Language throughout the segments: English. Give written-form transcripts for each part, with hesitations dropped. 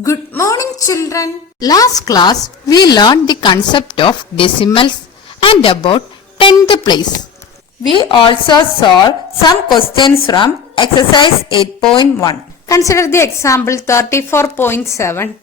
Good morning, children. Last class we learned the concept of decimals and about tenth place. We also solved some questions from exercise 8.1. Consider the example 34.7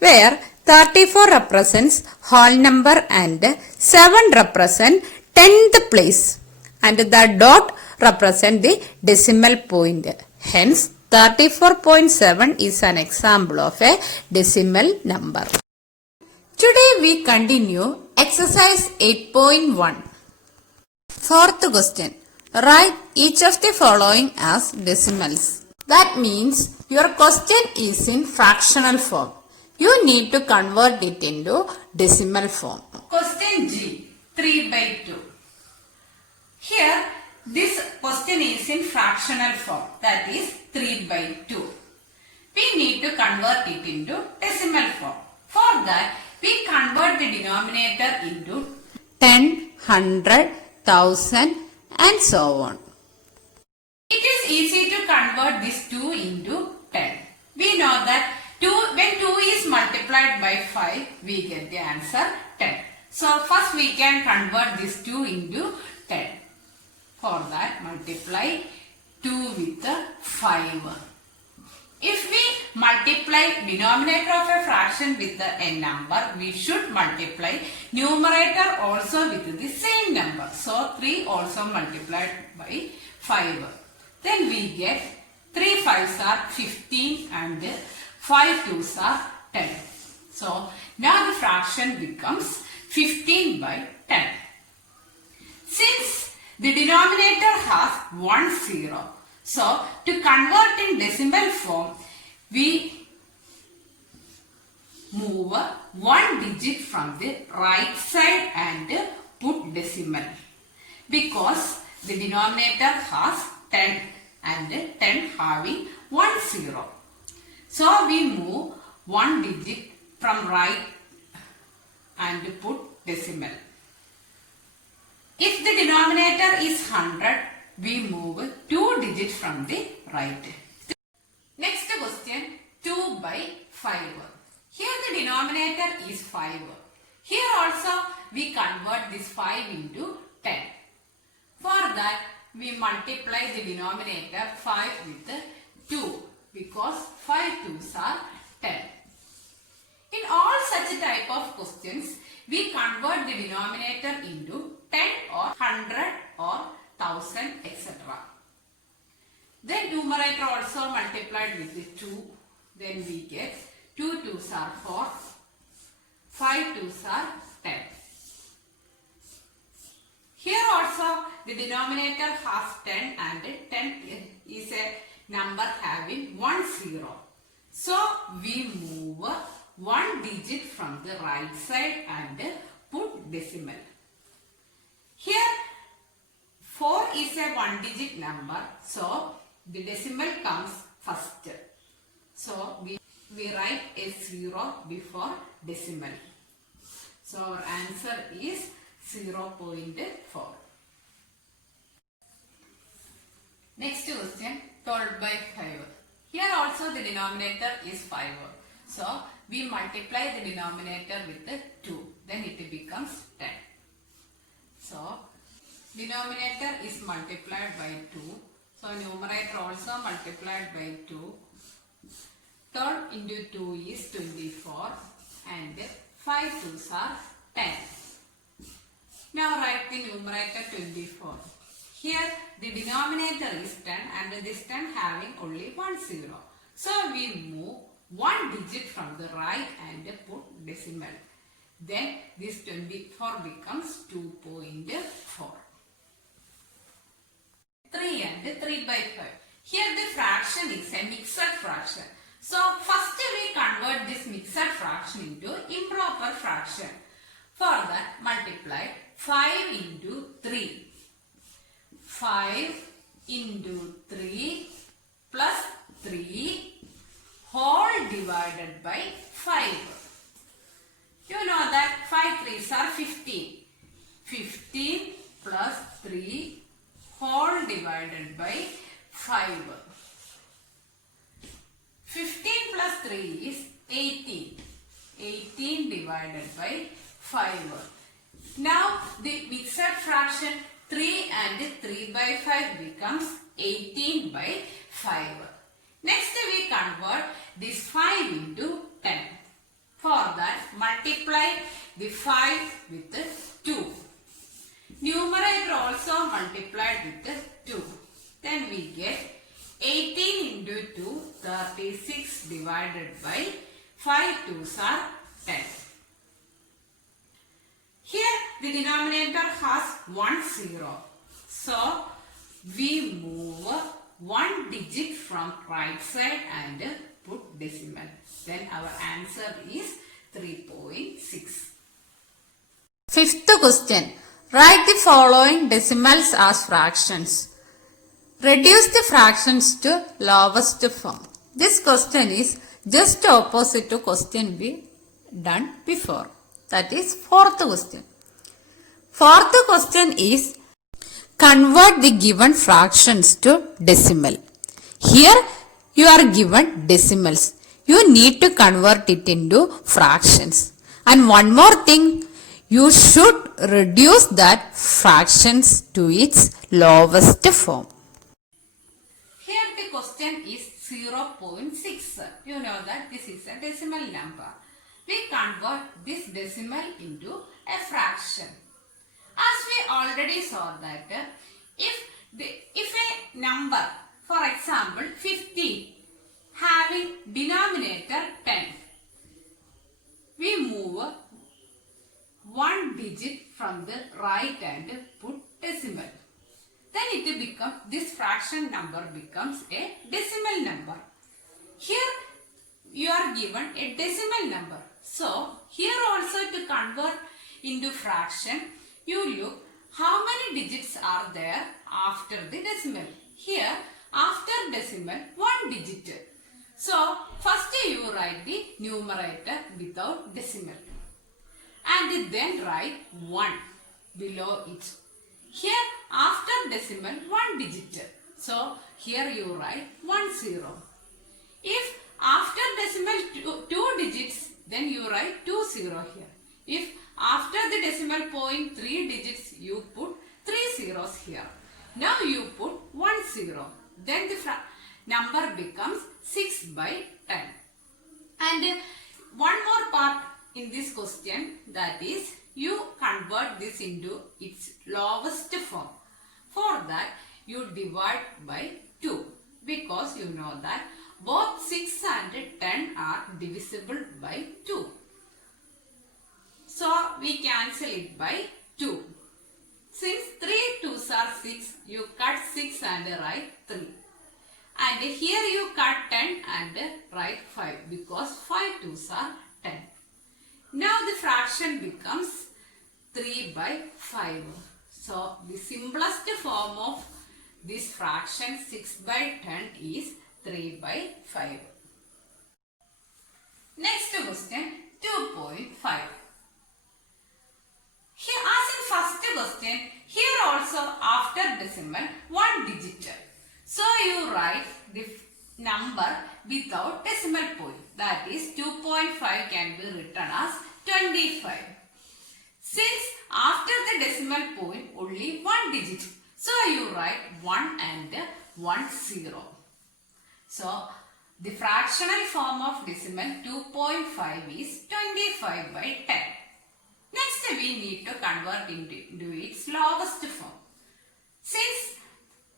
where 34 represents whole number and 7 represent tenth place and the dot represent the decimal point. Hence 34.7 is an example of a decimal number. Today we continue exercise 8.1. Fourth question. Write each of the following as decimals. That means your question is in fractional form. You need to convert it into decimal form. Question G, 3 by 2. Here, this question is in fractional form, that is 3 by 2. We need to convert it into decimal form. For that, we convert the denominator into 10, 100, 1000 and so on. It is easy to convert this 2 into 10. We know that when 2 is multiplied by 5, we get the answer 10. So first we can convert this 2 into 10. For that, multiply 2 with 5. If we multiply denominator of a fraction with a number, we should multiply numerator also with the same number. So 3 also multiplied by 5. Then we get 3 5s are 15 and 5 2s are 10. So now the fraction becomes 15 by 10. Since the denominator has 1 0, so to convert in decimal form, we move 1 digit from the right side and put decimal, because the denominator has 10 and 10 having 1 0. So we move 1 digit from right and put decimal. If the denominator is 100, we move 2 digits from the right. Next question, 2 by 5. Here the denominator is 5. Here also we convert this 5 into 10. For that, we multiply the denominator 5 with 2, because 5 2s are 10. In all such type of questions, we convert the denominator into 10 or 100 or 1000, etc. Then numerator also multiplied with the 2. Then we get 2 2s are 4, 5 2s are 10. Here also the denominator has 10 and 10 is a number having 1 0. So we move 1 digit from the right side and put decimal. Here 4 is a 1 digit number, so the decimal comes first. So we write a 0 before decimal. So our answer is 0.4. Next question, 12 by 5. Here also the denominator is 5. So we multiply the denominator with 2. Then it becomes 10. So denominator is multiplied by 2. So numerator also multiplied by 2. 12 into 2 is 24 and 5 2s are 10. Now write the numerator 24. Here the denominator is 10 and this 10 having only 1 0. So we move 1 digit from the right and put decimal. Then this 24 becomes 2.4. 3 and 3 by 5. Here the fraction is a mixed fraction. So first we convert this mixed fraction into improper fraction. For that, multiply 5 into 3. 5 into 3 plus 3 whole divided by 5. You know that 5 3s are 15. 15 plus 3 whole divided by 5. 15 plus 3 is 18. 18 divided by 5. Now the mixed fraction 3 and 3 by 5 becomes 18 by 5. Next we convert this 5 into 10. For that multiply the 5 with 2. Numerator also multiplied with 2. Then we get 18 into 2, 36 divided by 5 2s are 10. Here the denominator has 1 0. So we move one digit from right side and put decimal. Then our answer is 3.6. Fifth question. Write the following decimals as fractions. Reduce the fractions to lowest form. This question is just opposite to question we done before. That is fourth question. Fourth question is convert the given fractions to decimal. Here you are given decimals. You need to convert it into fractions. And one more thing, you should reduce that fractions to its lowest form. Here the question is 0.6. You know that this is a decimal number. We convert this decimal into a fraction. As we already saw that if a number, for example 50, having denominator 10, we move one digit from the right and put decimal. Then it becomes, this fraction number becomes a decimal number. Here you are given a decimal number. So here also to convert into fraction, you look how many digits are there after the decimal. Here after decimal, one digit. So first you write the numerator without decimal. And then write 1 below it. Here after decimal, one digit. So here you write 10. If after decimal two digits, then you write 20 here. If after the decimal point 3 digits, you put 3 zeros here. Now you put 10. Then the number becomes 6 by 10. And one more part in this question, that is you convert this into its lowest form. For that you divide by 2 because you know that both 6 and 10 are divisible by 2. So we cancel it by 2. Since 3 2s are 6, you cut 6 and write 3. And here you cut 10 and write 5 because 5 2s are 10. Now the fraction becomes 3 by 5. So the simplest form of this fraction 6 by 10 is 3 by 5. Next question 2.5. Here, as in first question, here also after decimal one digit. So you write the number without decimal point. That is 2.5 can be written as 25. Since after the decimal point only one digit, so you write 1 and 10. So the fractional form of decimal 2.5 is 25 by 10. Next we need to convert into its lowest form. Since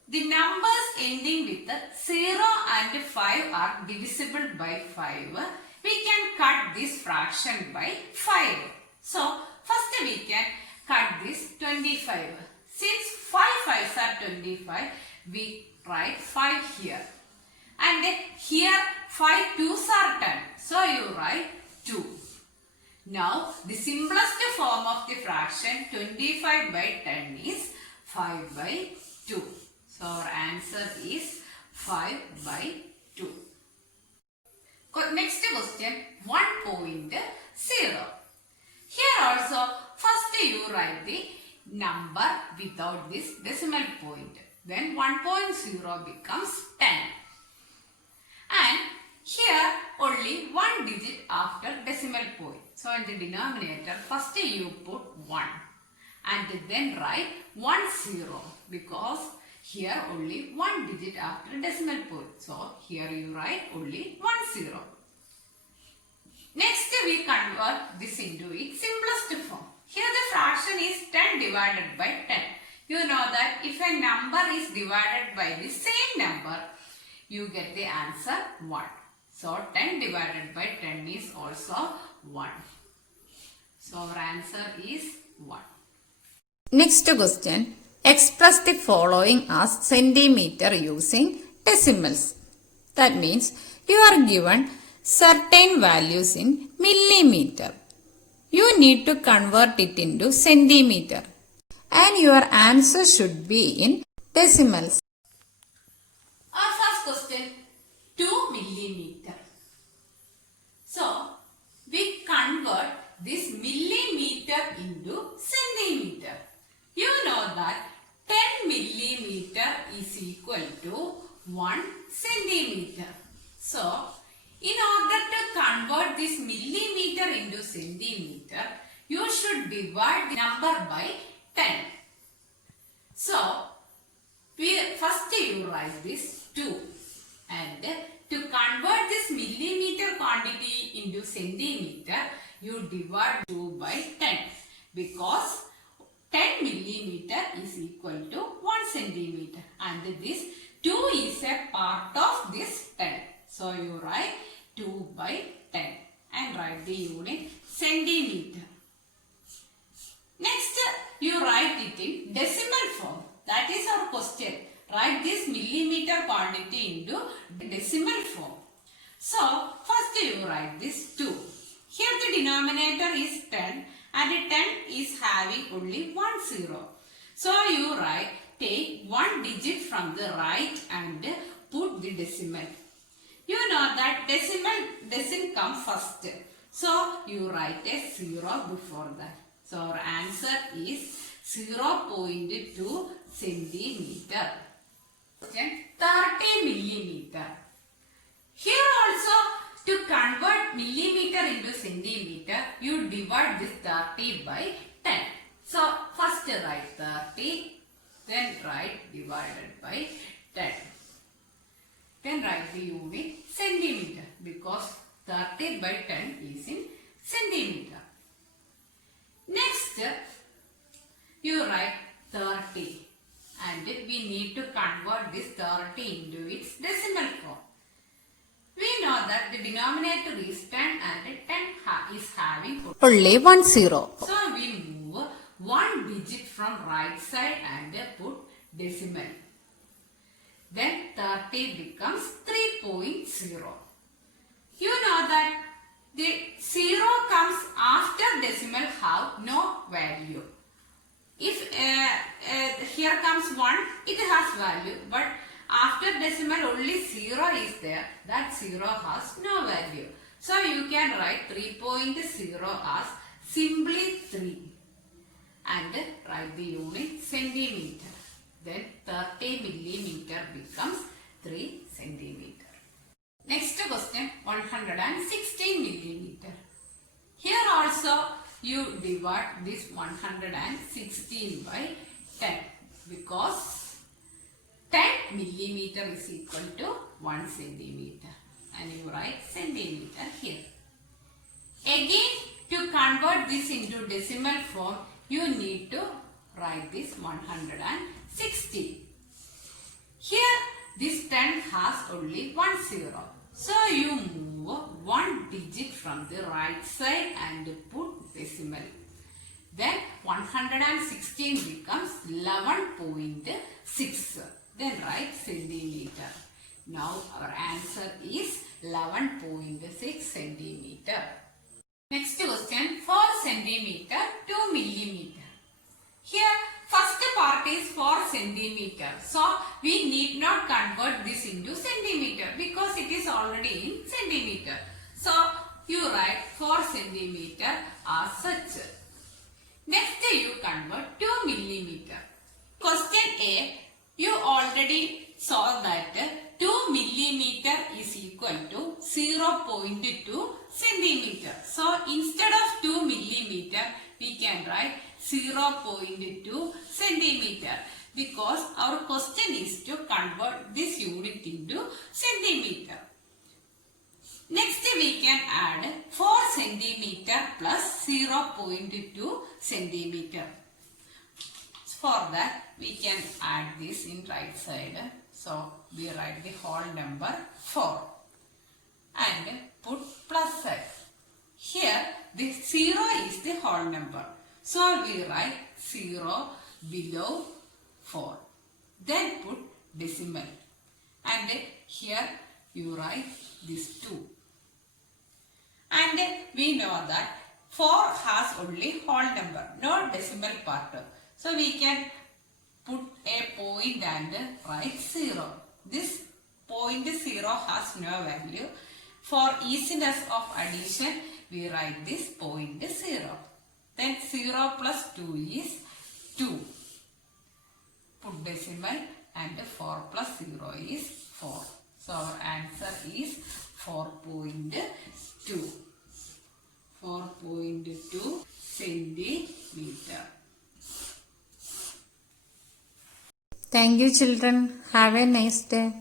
the numbers ending with 0 and 5 are divisible by 5, we can cut this fraction by 5. So first we can cut this 25. Since 5 5s are 25, we write 5 here. And here 5 2s are 10. So you write 2. Now the simplest form of the fraction 25 by 10 is 5 by 2. So our answer is 5 by 2. Next question 1.0. Here also first you write the number without this decimal point. Then 1.0 becomes 10. And Here only one digit after decimal point. So in the denominator, first you put 1 and then write 10 because here only one digit after decimal point. So here you write only 10. Next we convert this into its simplest form. Here the fraction is 10 divided by 10. You know that if a number is divided by the same number, you get the answer 1. So 10 divided by 10 is also 1. So our answer is 1. Next question. Express the following as centimeter using decimals. That means you are given certain values in millimeter. You need to convert it into centimeter. And your answer should be in decimals. Our first question, 2 millimeter. So, we convert this millimeter into centimeter. You know that 10 millimeter is equal to 1 centimeter. So, in order to convert this millimeter into centimeter, you should divide the number by 10. So, first you write this 2 and to convert this millimeter quantity into centimeter, you divide 2 by 10 because 10 millimeter is equal to 1 centimeter and this 2 is a part of this 10. So, you write 2 by 10 and write the unit centimeter. Next, you write it in decimal form. That is our question. Write this millimeter quantity into decimal form. So, first you write this 2. Here the denominator is 10 and 10 is having only 1 0. So, you write, take one digit from the right and put the decimal. You know that decimal doesn't come first. So, you write a 0 before that. So, our answer is 0.2 centimeter. 30 millimeter. Here also to convert millimeter into centimeter, you divide this 30 by 10. So, first write 30, then write divided by 10. Then write the unit centimeter because 30 by 10 is in centimeter. Next, you write 30 and we need to convert this 30 into its decimal form. We know that the denominator is 10 and 10 is having Only 1 0. So we move one digit from right side and put decimal. Then 30 becomes 3.0. You know that the 0 comes after decimal have no value. If here comes 1, it has value. But after decimal only 0 is there. That 0 has no value. So you can write 3.0 as simply 3. And write the unit centimeter. Then 30 millimeter becomes 3 centimeter. Next question, 116 millimeter. Here also you divide this 116 by 10 because 10 millimeter is equal to 1 centimeter and you write centimeter here. Again, to convert this into decimal form, you need to write this 160. Here this 10 has only 1 0. So you move one digit from the right side and put decimal. Then 116 becomes 11.6. Then write centimeter. Now our answer is 11.6 centimeter. Next question, 4 centimeter, 2 millimeter. Here first part is 4 centimeter. So we need not convert this into centimeter because it is already in centimeter. So you write 4 centimeter as such. Next you convert 2 millimeter. Question A, you already saw that 2 millimeter is equal to 0.2 centimeter. So instead of 2 millimeter, we can write 0.2 centimeter because our question is to convert this unit into centimeter. Next we can add 4 centimeter plus 0.2 centimeter. For that we can add this in right side. So we write the whole number 4 and put plus sign. Here the 0 is the whole number. So we write 0 below 4. Then put decimal. And here you write this 2. And we know that 4 has only whole number, no decimal part. So we can put a point and write 0. This point 0 has no value. For easiness of addition, we write this point 0. Then 0 plus 2 is 2. Put decimal and 4 plus 0 is 4. So our answer is 4.2. 4.2 centimeter. Thank you children. Have a nice day.